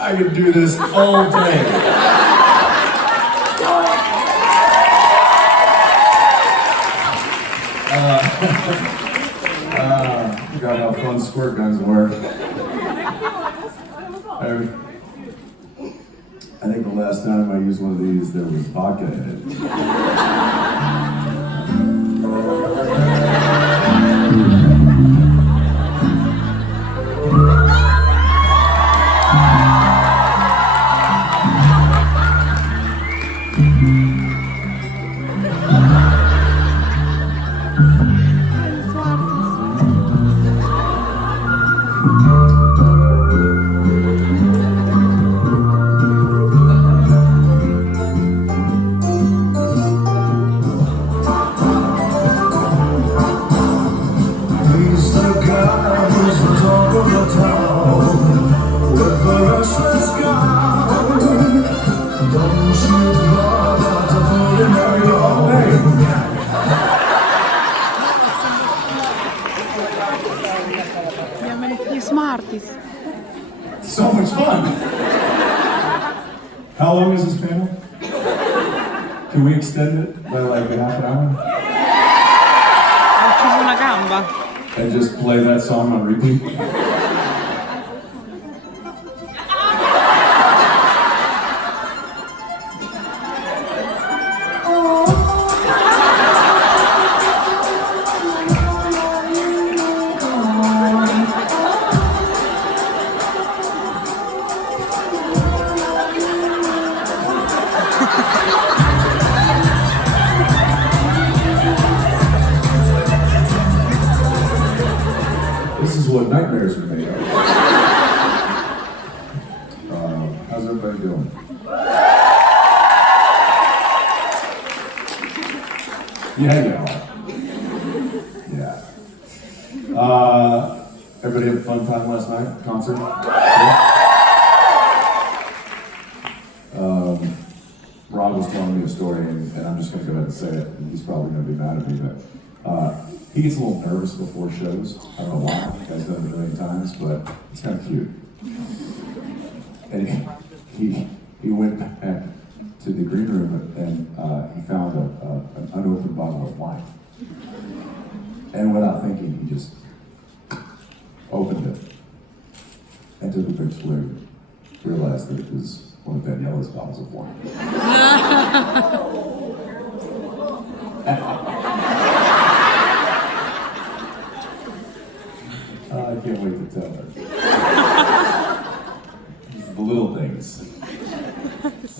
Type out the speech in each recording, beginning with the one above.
I could do this all day. Forgot how fun squirt guns were. I think the last time I used one of these, there was vodka in it. So much fun! How long is this panel? Can we extend it by like a half an hour? Una gamba. And just play that song on repeat? This is what nightmares are made of. How's everybody doing? Yeah. Everybody have a fun time last night? Concert? Yeah? Rob was telling me a story, and I'm just going to go ahead and say it, and he's probably going to be mad at me, but he gets a little nervous before shows. I don't know why. You guys done it a million times, but it's kind of cute. And he went back to the green room and he found an unopened bottle of wine. And without thinking, he just opened it and took a big swig. Realized that it was one of Daniela's bottles of wine. I can't wait to tell her. These are the little things.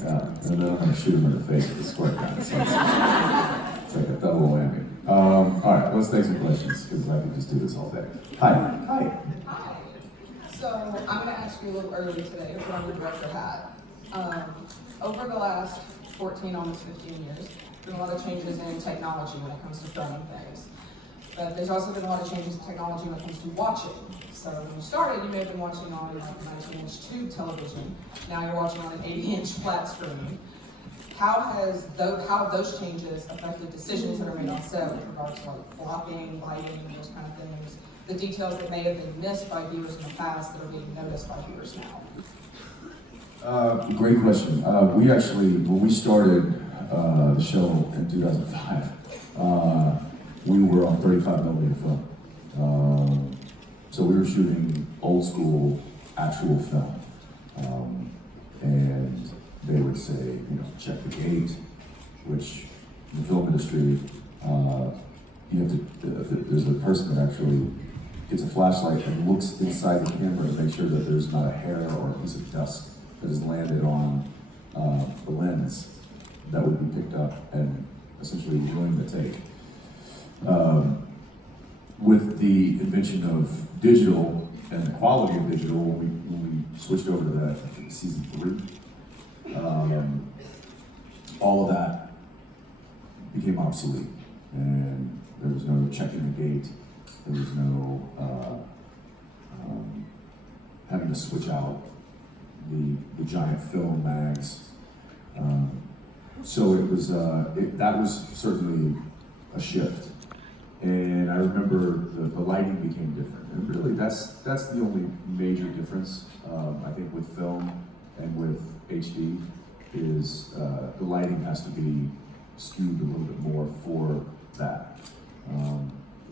Yeah, and then I'm going to shoot him in the face with a squirt gun. So it's like a double whammy. All right, let's take some questions because I can just do this all day. Hi. Hi. So I'm going to ask you a little early today, put on the director hat. Over the last 14, almost 15 years, there's been a lot of changes in technology when it comes to filming things. But there's also been a lot of changes in technology when it comes to watching. So when you started, you may have been watching on like a 19-inch tube television. Now you're watching on an 80-inch flat screen. How have those changes affected decisions that are made on set with regards to like blocking, lighting, those kind of things? The details that may have been missed by viewers in the past that are being noticed by viewers now? Great question. We actually, when we started the show in 2005, we were on 35mm film. So we were shooting old school, actual film. And they would say, check the gate, which in the film industry, you have to, there's a person that actually gets a flashlight and looks inside the camera to make sure that there's not a hair or a piece of dust that has landed on the lens that would be picked up and essentially ruin the take. With the invention of digital and the quality of digital, when we switched over to that, I think season 3, all of that became obsolete. And there was no checking the gate, there was no having to switch out the giant film mags. So it was that was certainly a shift. And I remember the lighting became different. And really that's the only major difference, I think, with film and with HD is the lighting has to be skewed a little bit more for that.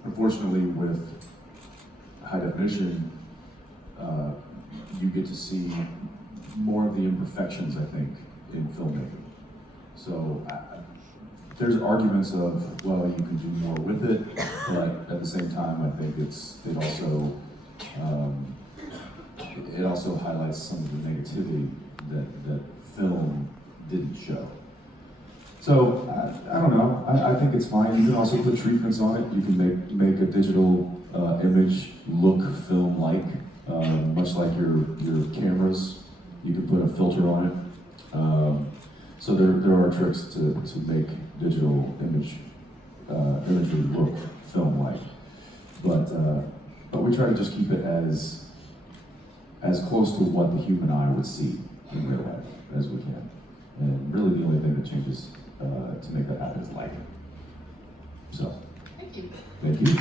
Unfortunately, with high definition, you get to see more of the imperfections, I think, in filmmaking. So there's arguments of, well, you can do more with it, but at the same time, I think it also highlights some of the negativity that film didn't show. So I don't know. I think it's fine. You can also put treatments on it. You can make a digital image look film-like, much like your cameras. You can put a filter on it. So there are tricks to make digital imagery look film-like. But we try to just keep it as close to what the human eye would see in real life as we can. And really the only thing that changes to make that happen is lighting. So. Thank you. Thank you.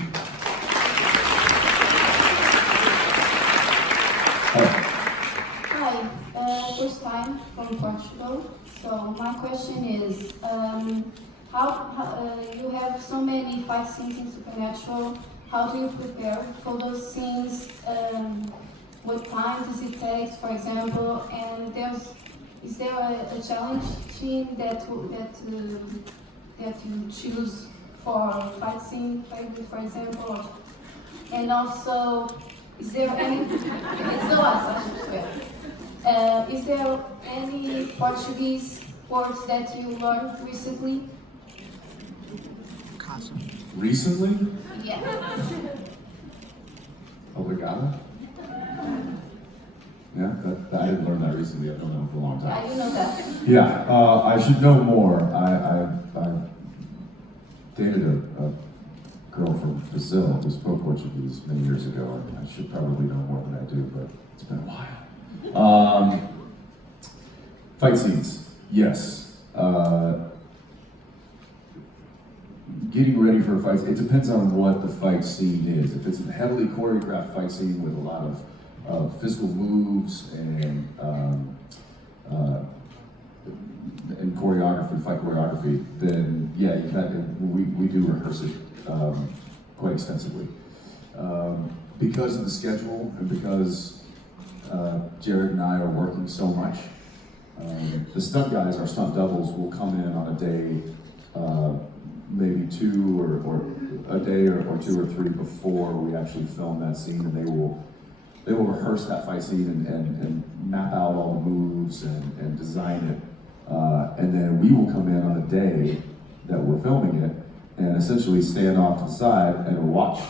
Hi, first time from Portugal. So my question is, how you have so many fight scenes in Supernatural? How do you prepare for those scenes? What time does it take, for example? And is there a challenge scene that you choose for a fight scene, for example? And also, is there any? It's the last, I should say. Is there any Portuguese words that you learned recently? Recently? Yeah. Obrigado? Yeah, I didn't learn that recently. I've known them for a long time. Yeah, you know that. Yeah, I should know more. I dated a girl from Brazil who spoke Portuguese many years ago, and I should probably know more than I do, but it's been a while. Fight scenes, yes. Getting ready for a fight, it depends on what the fight scene is. If it's a heavily choreographed fight scene with a lot of physical moves and choreography, fight choreography, then yeah, we do rehearse it quite extensively. Because of the schedule and because Jared and I are working so much, the stunt guys, our stunt doubles, will come in on a day, maybe two or a day or two or three before we actually film that scene, and they will rehearse that fight scene and map out all the moves and design it. And then we will come in on the day that we're filming it and essentially stand off to the side and watch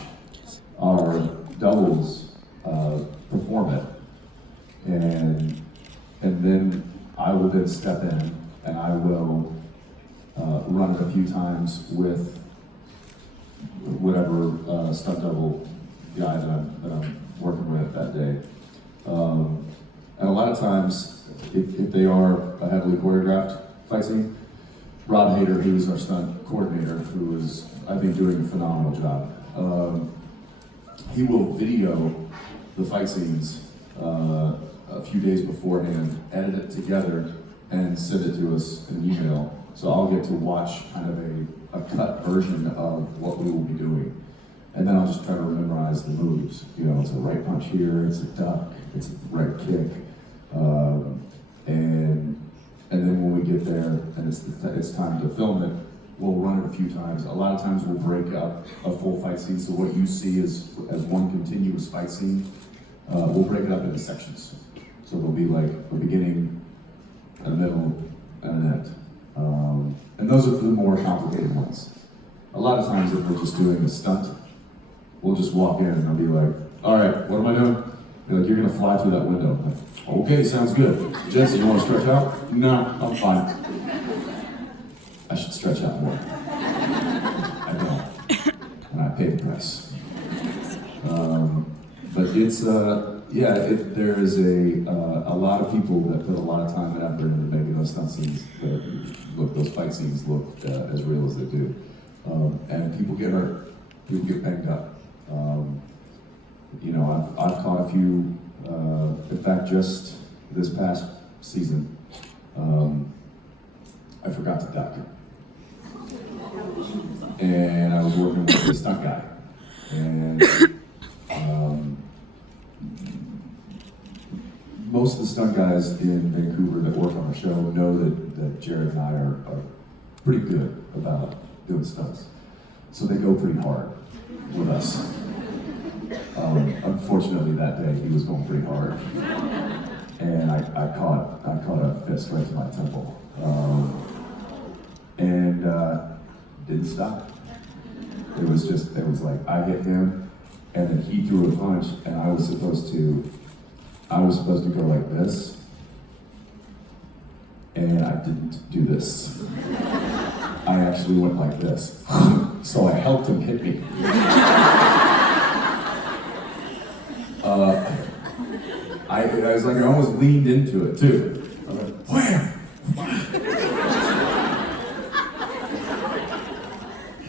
our doubles perform it. And then I will then step in and I will run it a few times with whatever stunt double guy that I'm working with that day. And a lot of times, if they are a heavily choreographed fight scene, Rob Hader, who is our stunt coordinator, who is, I think, doing a phenomenal job, he will video the fight scenes a few days beforehand, edit it together, and send it to us in an email. So I'll get to watch kind of a cut version of what we will be doing. And then I'll just try to memorize the moves. You know, it's a right punch here, it's a duck, it's a right kick. And then when we get there and it's time to film it, we'll run it a few times. A lot of times we'll break up a full fight scene. So what you see is as one continuous fight scene, we'll break it up into sections. So there'll be like a beginning, a middle, and an end. And those are the more complicated ones. A lot of times if we're just doing a stunt, we'll just walk in and I'll be like, all right, what am I doing? They're like, you're gonna fly through that window. I'm like, okay, sounds good. Jensen, you wanna stretch out? No, I'm fine. I should stretch out more. I don't. And I pay the price. But it's, there is a lot of people that put a lot of time and effort into making those stunt scenes, those fight scenes look as real as they do. And people get hurt, people get banged up. You know, I've caught a few, in fact, just this past season, I forgot to duck. And I was working with a stunt guy. And most of the stunt guys in Vancouver that work on our show know that Jared and I are pretty good about doing stunts. So they go pretty hard with us. Unfortunately that day he was going pretty hard. And I caught a fist right to my temple. And didn't stop. It was like I hit him and then he threw a punch and I was supposed to go like this, and I didn't do this. I actually went like this. So I helped him hit me. I was like, I almost leaned into it too. I was like, wham!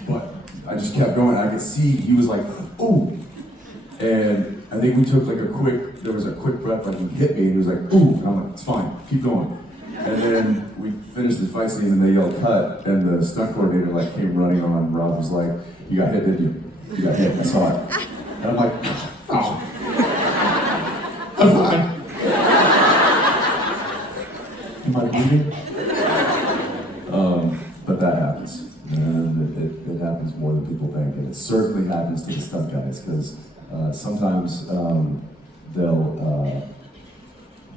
But I just kept going. I could see he was like, ooh. And I think we took like there was a quick breath, like he hit me and he was like, ooh, and I'm like, it's fine, keep going. And then we finished the fight scene and they yelled cut, and the stunt coordinator like came running on. Rob was like, you got hit, didn't you? You got hit, I saw it. And I'm like, oh, I'm fine. Am I bleeding? But that happens. And it happens more than people think, and it certainly happens to the stunt guys, because sometimes they'll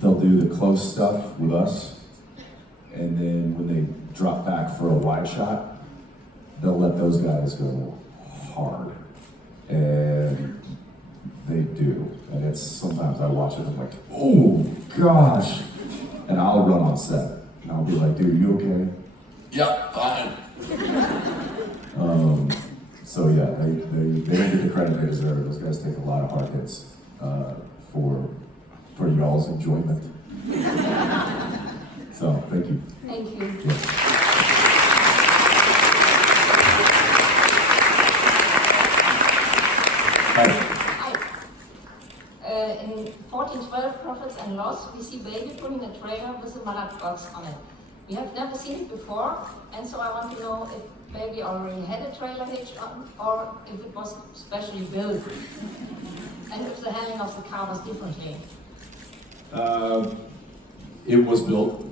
do the close stuff with us, and then when they drop back for a wide shot, they'll let those guys go hard, and they do. And it's sometimes I watch it and I'm like, oh gosh, and I'll run on set and I'll be like, dude, you okay? Yep, fine. So yeah, they don't get the credit they deserve. Those guys take a lot of hard hits for y'all's enjoyment. So thank you. Thank you. Yes. Hi. In 1412 Profits and Loss, we see baby pulling a trailer with a mallet box on it. We have never seen it before, and so I want to know if baby already had a trailer hitch on, or if it was specially built, and if the handling of the car was differently. It was built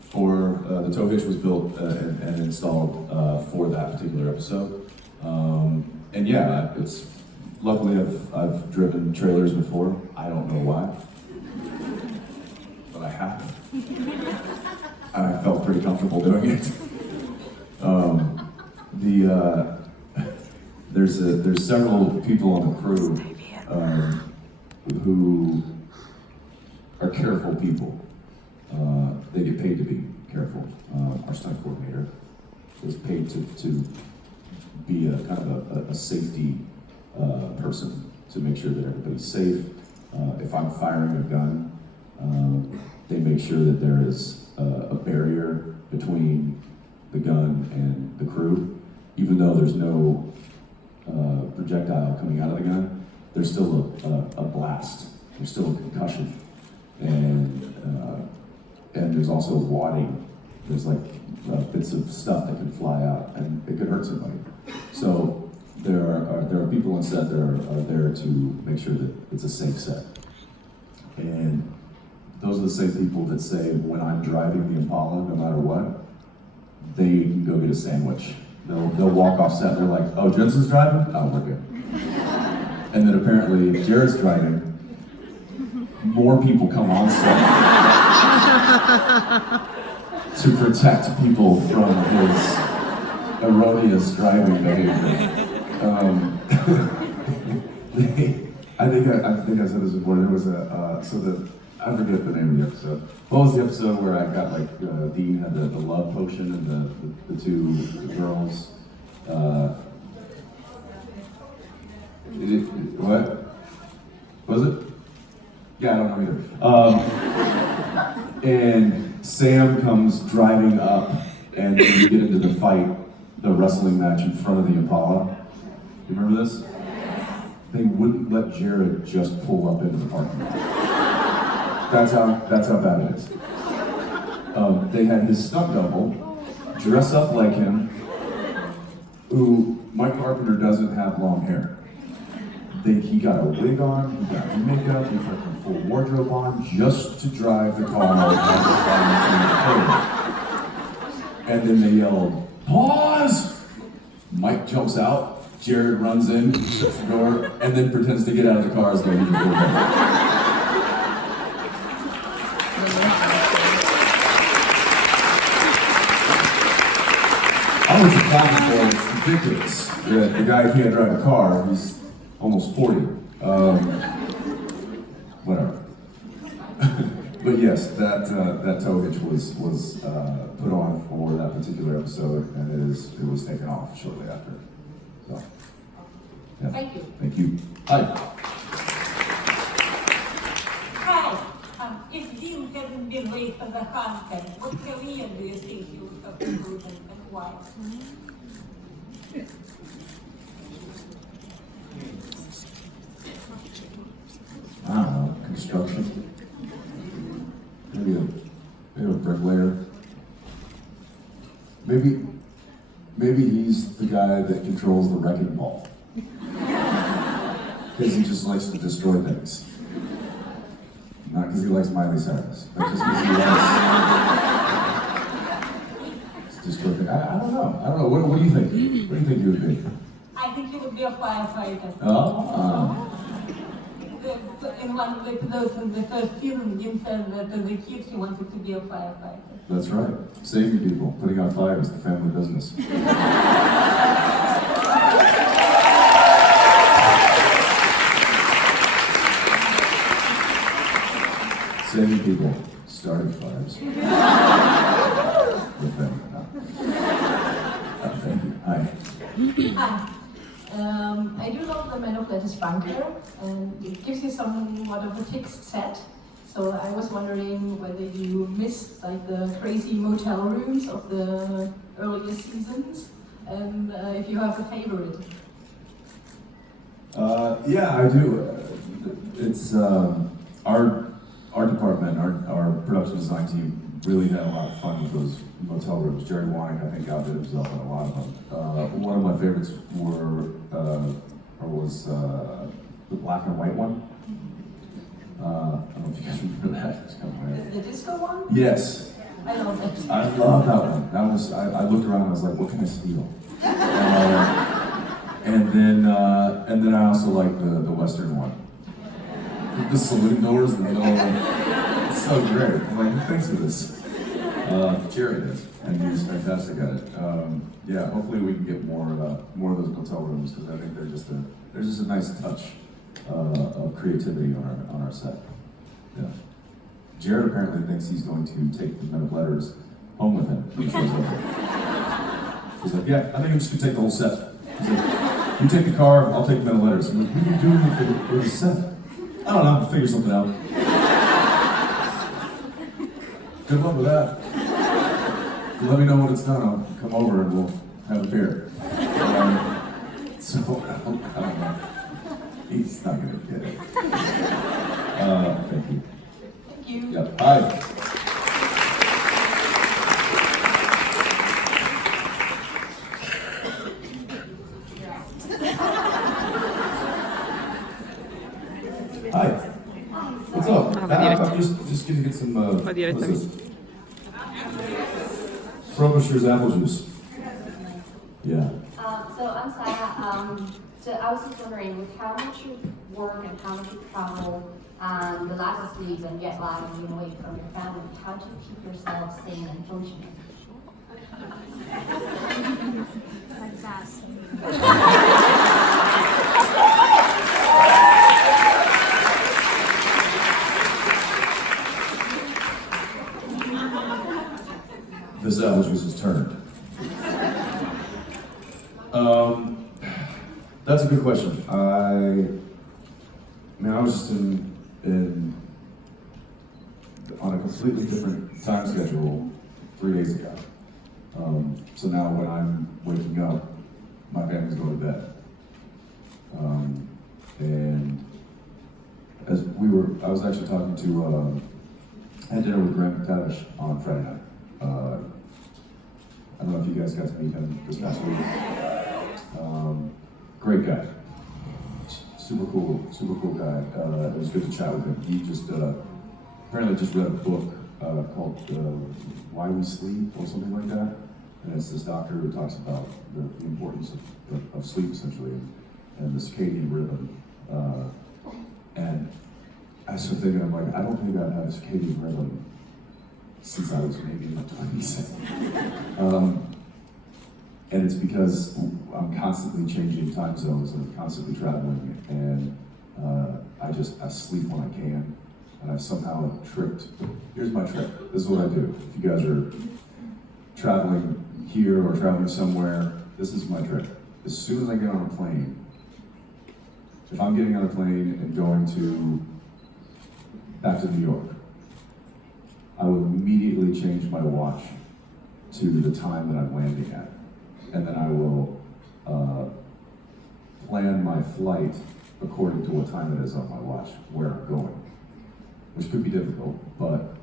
for, the tow hitch was built and installed for that particular episode. And yeah, luckily I've driven trailers before. I don't know why, but I have. And I felt pretty comfortable doing it. There's several people on the crew who are careful people. They get paid to be careful. Our stunt coordinator is paid to be a kind of a safety person, to make sure that everybody's safe. If I'm firing a gun, they make sure that there is a barrier between the gun and the crew. Even though there's no projectile coming out of the gun, there's still a blast. There's still a concussion, and there's also wadding. There's like bits of stuff that can fly out, and it could hurt somebody. So there are people on set that are there to make sure that it's a safe set. And those are the same people that say, when I'm driving the Impala, no matter what, they can go get a sandwich. They'll walk off set, they're like, oh, Jensen's driving? Oh, we're good. And then apparently, Jared's driving. More people come on set to protect people from his erroneous driving behavior. I think I said this before. There was I forget the name of the episode. What was the episode where I got like Dean had the love potion and the two girls? What was it? Yeah, I don't know either. And Sam comes driving up, and we get into the fight, the wrestling match in front of the Impala. You remember this? They wouldn't let Jared just pull up into the parking lot. That's how bad it is. They had his stunt double dress up like him, who Mike Carpenter doesn't have long hair. He got a wig on, he got makeup, he put a full wardrobe on just to drive the car out of the And then they yelled, "Pause!" Mike jumps out, Jared runs in, shuts the door, and then pretends to get out of the car as though he was doing that. I was accounting for it. It's ridiculous. The guy can't drive a car. He's almost 40. Whatever. But yes, that tow hitch was put on for that particular episode, and it was taken off shortly after. So, yeah. Thank you. Thank you. Hi. Hi. If Dean hadn't been raised as a hunter, what career do you think he would have pursued and why? I don't know, construction. Maybe a bricklayer. Maybe he's the guy that controls the wrecking ball. Because he just likes to destroy things. Not because he likes Miley Cyrus, but just because he likes to destroy things. I don't know. What do you think? What do you think you would be? I think he would be a firefighter. Oh. In one of the episodes in the first season, Jim said that as a kid he wanted to be a firefighter. That's right. Saving people, putting out fires, the family business. Saving people, starting fires. With them. No. Thank you. Hi. Hi. I do love the Man of Lettuce bunker, and it gives you somewhat of a fixed set. So I was wondering whether you missed like the crazy motel rooms of the earlier seasons, and if you have a favorite. Yeah, I do. It's our department, our production design team really had a lot of fun with those motel rooms. Jerry Wannick, I think, outdid himself in a lot of them. One of my favorites was the black and white one. I don't know if you guys remember that. It's kind of weird. The disco one? Yes. I love it. I love that one. That was I looked around and I was like, what can I steal? And then I also like the Western one. The saloon doors in the middle of it. It's so great. I'm like, who thinks of this? Jerry did, and he's fantastic at it. Yeah, hopefully we can get more of those motel rooms, because I think they're just a nice touch of creativity on our set. Yeah. Jared apparently thinks he's going to take the Men of Letters home with him when he shows up. He's like, yeah, I think I'm just gonna take the whole set. He's like, you take the car, I'll take the Men of Letters. I'm like, what are you doing with the set? I don't know, I'll figure something out. Good luck with that. Let me know when it's done, I'll come over and we'll have a beer. So, I don't know. He's not gonna get it. Thank you. Thank you. Yep. Hi. Hi. What's up? I'm just gonna get some. What's this? Frobisher's apple juice. Yeah. So I'm Sarah. So I was just wondering, with how much you work and how much you travel, and the lack of sleep and jet lag and being away from your family, how do you keep yourself sane and functioning? This apple juice is turned. That's a good question. I was just on a completely different time schedule 3 days ago. So now when I'm waking up, my family's going to bed. And I was actually talking to had dinner with Graham McTavish on Friday night. I don't know if you guys got to meet him this past week. Great guy. Super cool guy. It was good to chat with him. He just apparently just read a book called Why We Sleep or something like that. And it's this doctor who talks about the importance of sleep essentially and the circadian rhythm. And I started thinking, I'm like, I don't think I've had a circadian rhythm since I was maybe in my 20s. And it's because I'm constantly changing time zones and constantly traveling, and I sleep when I can, and I've somehow tricked. Here's my trick. This is what I do. If you guys are traveling here or traveling somewhere, this is my trick. As soon as I get on a plane, if I'm getting on a plane and going back to New York, I will immediately change my watch to the time that I'm landing at. And then I will plan my flight according to what time it is on my watch, where I'm going. Which could be difficult, but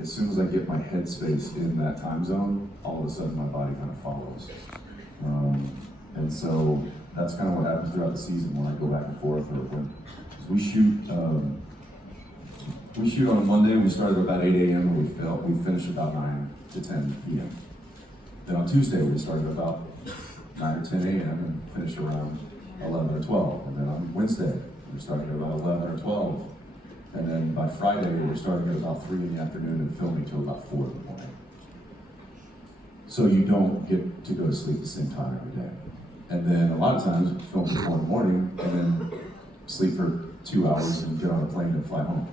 as soon as I get my headspace in that time zone, all of a sudden my body kind of follows. And so that's kind of what happens throughout the season when I go back and forth. Or when we shoot on a Monday, we start at about 8 a.m. and we finish about 9 to 10 p.m. Then on Tuesday, we started about 9 or 10 a.m. and finished around 11 or 12. And then on Wednesday, we're starting at about 11 or 12. And then by Friday, we're starting at about 3 in the afternoon and filming till about 4 in the morning. So you don't get to go to sleep at the same time every day. And then a lot of times, we film till 4 in the morning and then sleep for 2 hours and get on a plane and fly home.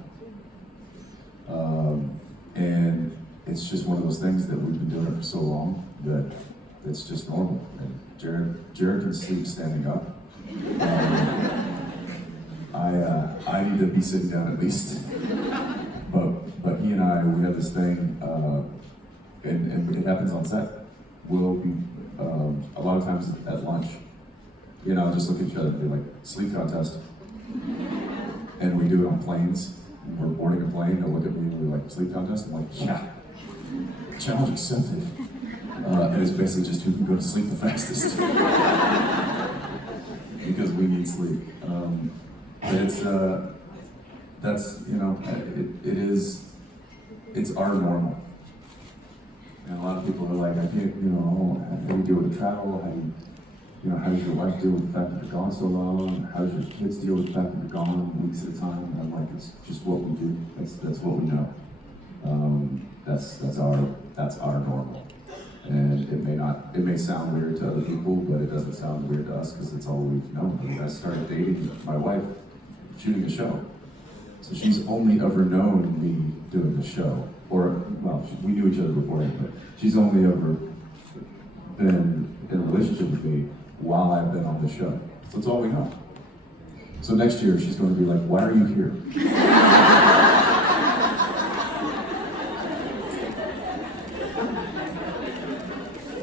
And it's just one of those things that we've been doing it for so long that it's just normal. And Jared can sleep standing up. I need to be sitting down at least. But he and I, we have this thing, and it happens on set. We'll be, a lot of times at lunch, just look at each other and be like, sleep contest. And we do it on planes. We're boarding a plane, they'll look at me and we're like, sleep contest? I'm like, yeah, challenge accepted. And it's basically just who can go to sleep the fastest. Because we need sleep. It's our normal. And a lot of people are like, I can't, how do you deal with the travel? How does your wife deal with the fact that you're gone so long? How does your kids deal with the fact that you're gone weeks at a time? And I'm like, it's just what we do. That's what we know. That's our normal. And it may sound weird to other people, but it doesn't sound weird to us because it's all we've known. I mean, I started dating my wife shooting a show. So she's only ever known me doing the show. We knew each other beforehand, but she's only ever been in a relationship with me while I've been on the show. So that's all we know. So next year, she's going to be like, why are you here?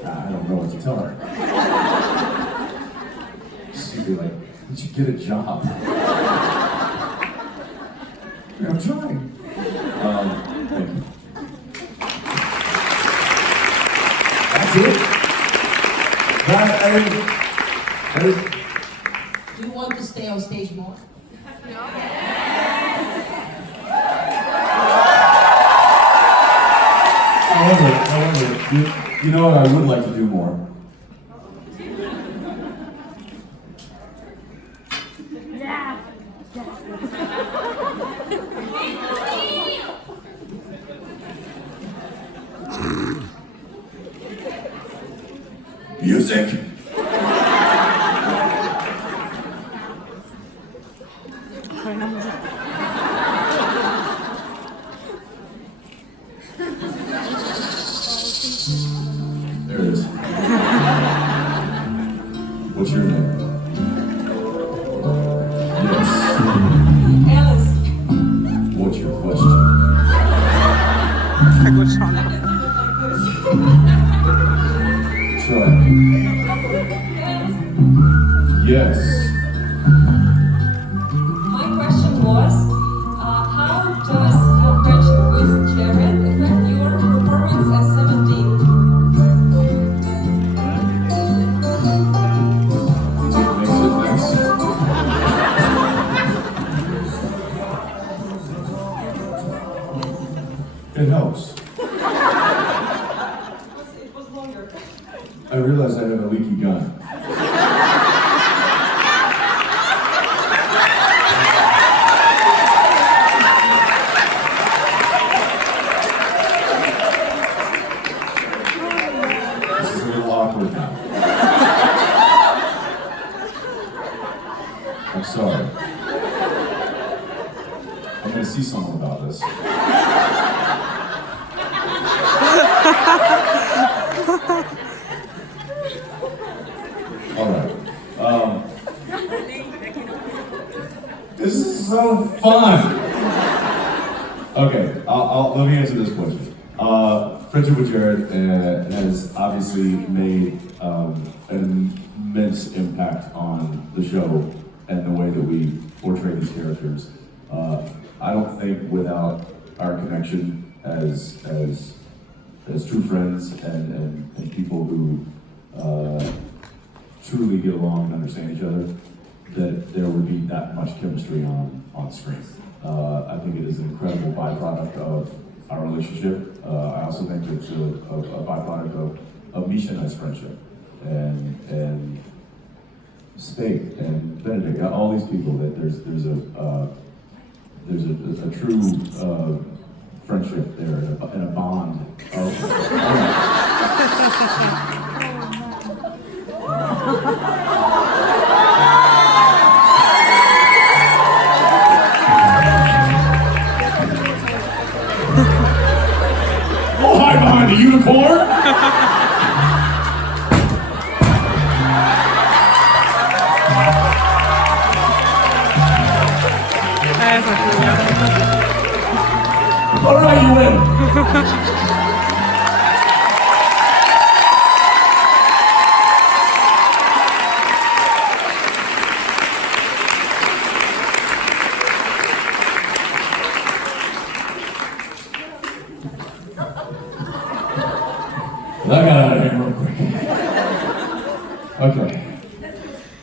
I don't know what to tell her. She'd be like, did you get a job? Yeah, I'm trying. Thank you. That's it. Do you want to stay on stage more? However, you know what I would like to do more? Yeah. Music! There it is. What's your name? Yes. Alice. What's your question? Try. Yes. My question was, how does French with It helps. It was longer. I realize I have a leaky gun. This is a little awkward now. I'm sorry. I'm gonna see someone about this. All right. This is so fun. Okay, let me answer this question. Friendship with Jared has obviously made an immense impact on the show and the way that we portray these characters. I don't think without our connection as true friends and people who truly get along and understand each other, that there would be that much chemistry on screen. I think it is an incredible byproduct of our relationship. I also think it's a byproduct of Misha and I's friendship, and Spade and Benedict, all these people. That there's a true friendship there and a bond. We'll hide behind the unicorn. All right, you win. Well, I got out of here real quick. Okay.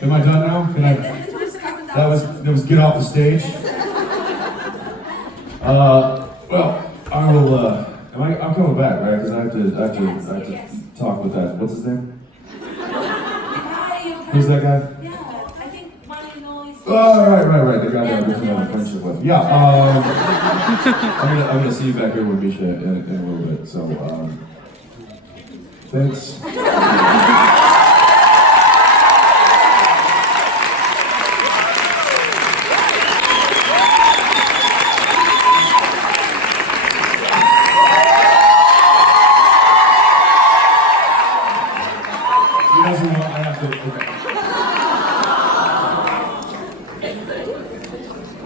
Am I done now? Can I? That was get off the stage. Well, I will. I'm coming back, right? Because I have to talk with that. What's his name? Who's that guy? Yeah, I think one you know is. Oh, right. The guy that I recently had a friendship with. Yeah. I'm gonna see you back here with Misha in a little bit. So, thanks.